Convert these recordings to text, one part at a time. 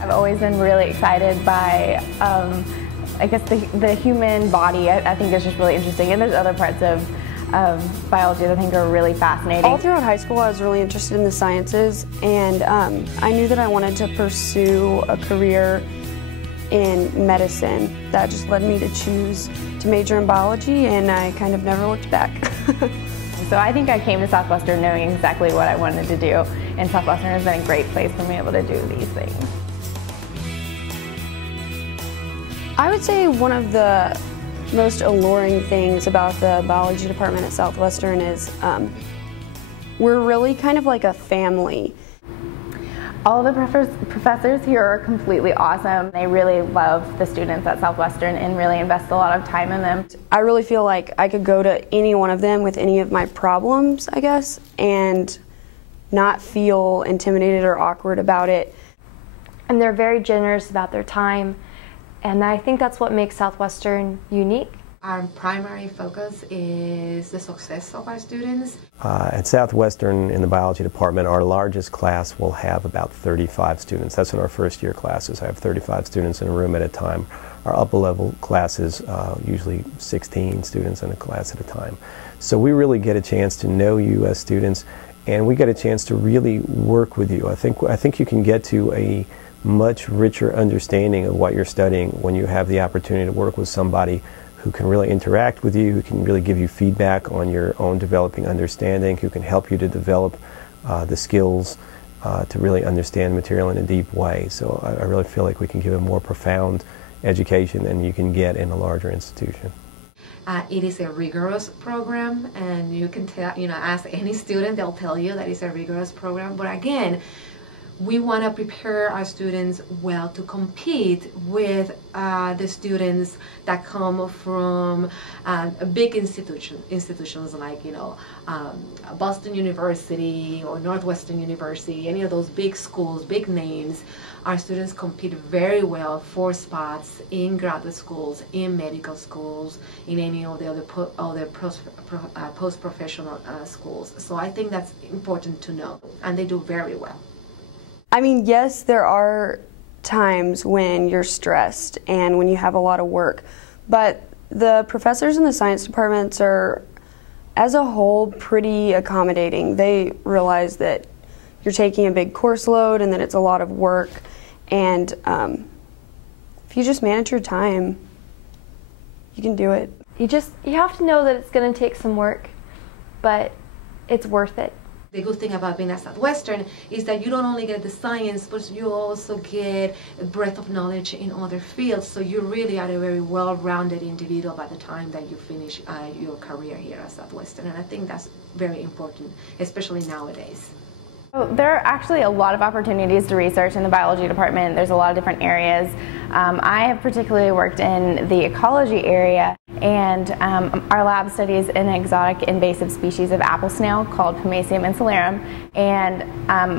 I've always been really excited by, I guess, the human body. I think is just really interesting, and there's other parts of biology that I think are really fascinating. All throughout high school I was really interested in the sciences, and I knew that I wanted to pursue a career in medicine. That just led me to choose to major in biology, and I kind of never looked back. So I think I came to Southwestern knowing exactly what I wanted to do, and Southwestern has been a great place for me able to do these things. I would say one of the most alluring things about the biology department at Southwestern is we're really kind of like a family. All the professors here are completely awesome. They really love the students at Southwestern and really invest a lot of time in them. I really feel like I could go to any one of them with any of my problems, I guess, and not feel intimidated or awkward about it. And they're very generous about their time, and I think that's what makes Southwestern unique. Our primary focus is the success of our students. At Southwestern in the biology department, our largest class will have about 35 students. That's in our first year classes. I have 35 students in a room at a time. Our upper level classes, usually 16 students in a class at a time. So we really get a chance to know you as students, and we get a chance to really work with you. I think you can get to a much richer understanding of what you're studying when you have the opportunity to work with somebody who can really interact with you, who can really give you feedback on your own developing understanding, who can help you to develop the skills to really understand material in a deep way. So I really feel like we can give a more profound education than you can get in a larger institution. It is a rigorous program, and you can tell, ask any student, they'll tell you that it's a rigorous program. But again, we want to prepare our students well to compete with the students that come from big institutions like, Boston University or Northwestern University, any of those big schools, big names. Our students compete very well for spots in graduate schools, in medical schools, in any of the other post-professional schools. So I think that's important to know, and they do very well. I mean, yes, there are times when you're stressed and when you have a lot of work, but the professors in the science departments are, as a whole, pretty accommodating. They realize that you're taking a big course load and that it's a lot of work, and if you just manage your time, you can do it. You have to know that it's going to take some work, but it's worth it. The good thing about being at Southwestern is that you don't only get the science, but you also get a breadth of knowledge in other fields. So you really are a very well-rounded individual by the time that you finish your career here at Southwestern. And I think that's very important, especially nowadays. There are actually a lot of opportunities to research in the biology department. There's a lot of different areas. I have particularly worked in the ecology area, and our lab studies an exotic invasive species of apple snail called Pomasium insularum. And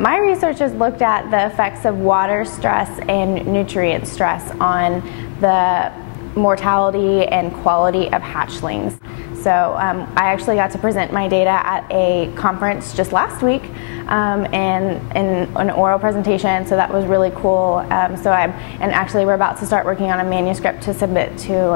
my research has looked at the effects of water stress and nutrient stress on the mortality and quality of hatchlings. So I actually got to present my data at a conference just last week in an oral presentation, so that was really cool. And actually we're about to start working on a manuscript to submit to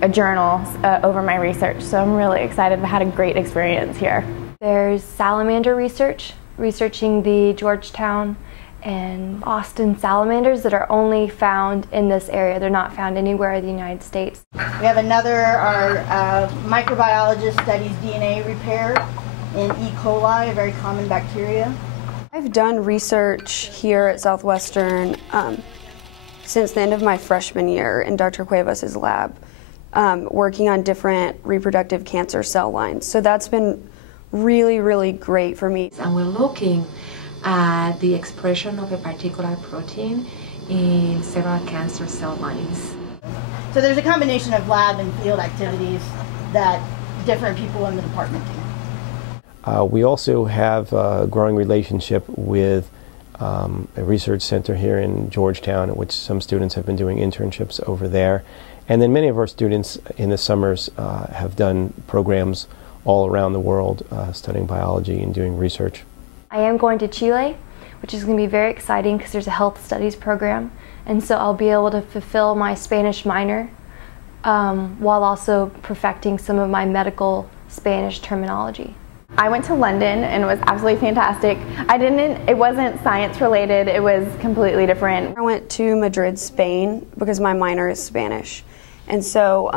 a journal over my research. So I'm really excited. I've had a great experience here. There's salamander research, researching the Georgetown and Austin salamanders that are only found in this area. They're not found anywhere in the United States. We have our microbiologist studies DNA repair in E. coli, a very common bacteria. I've done research here at Southwestern since the end of my freshman year in Dr. Cuevas' lab, working on different reproductive cancer cell lines. So that's been really, really great for me. And we're looking at the expression of a particular protein in several cancer cell lines. So there's a combination of lab and field activities that different people in the department do. We also have a growing relationship with a research center here in Georgetown, at which some students have been doing internships over there. And then many of our students in the summers have done programs all around the world studying biology and doing research. I am going to Chile, which is going to be very exciting because there's a health studies program, and so I'll be able to fulfill my Spanish minor while also perfecting some of my medical Spanish terminology. I went to London and it was absolutely fantastic. It wasn't science related, it was completely different. I went to Madrid, Spain because my minor is Spanish. And so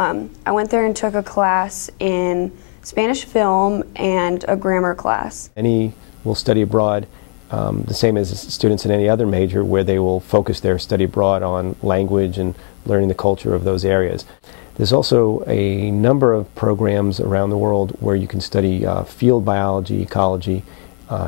I went there and took a class in Spanish film and a grammar class. Any will study abroad the same as students in any other major, where they will focus their study abroad on language and learning the culture of those areas. There's also a number of programs around the world where you can study field biology, ecology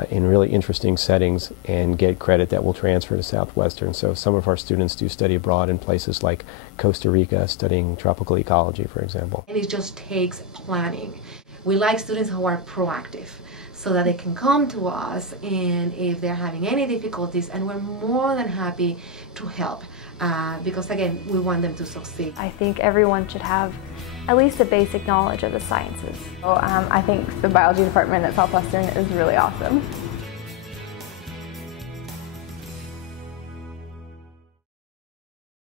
in really interesting settings and get credit that will transfer to Southwestern. So some of our students do study abroad in places like Costa Rica, studying tropical ecology, for example. And it just takes planning. We like students who are proactive, so that they can come to us, and if they're having any difficulties, and we're more than happy to help, because again, we want them to succeed. I think everyone should have at least a basic knowledge of the sciences. I think the biology department at Southwestern is really awesome.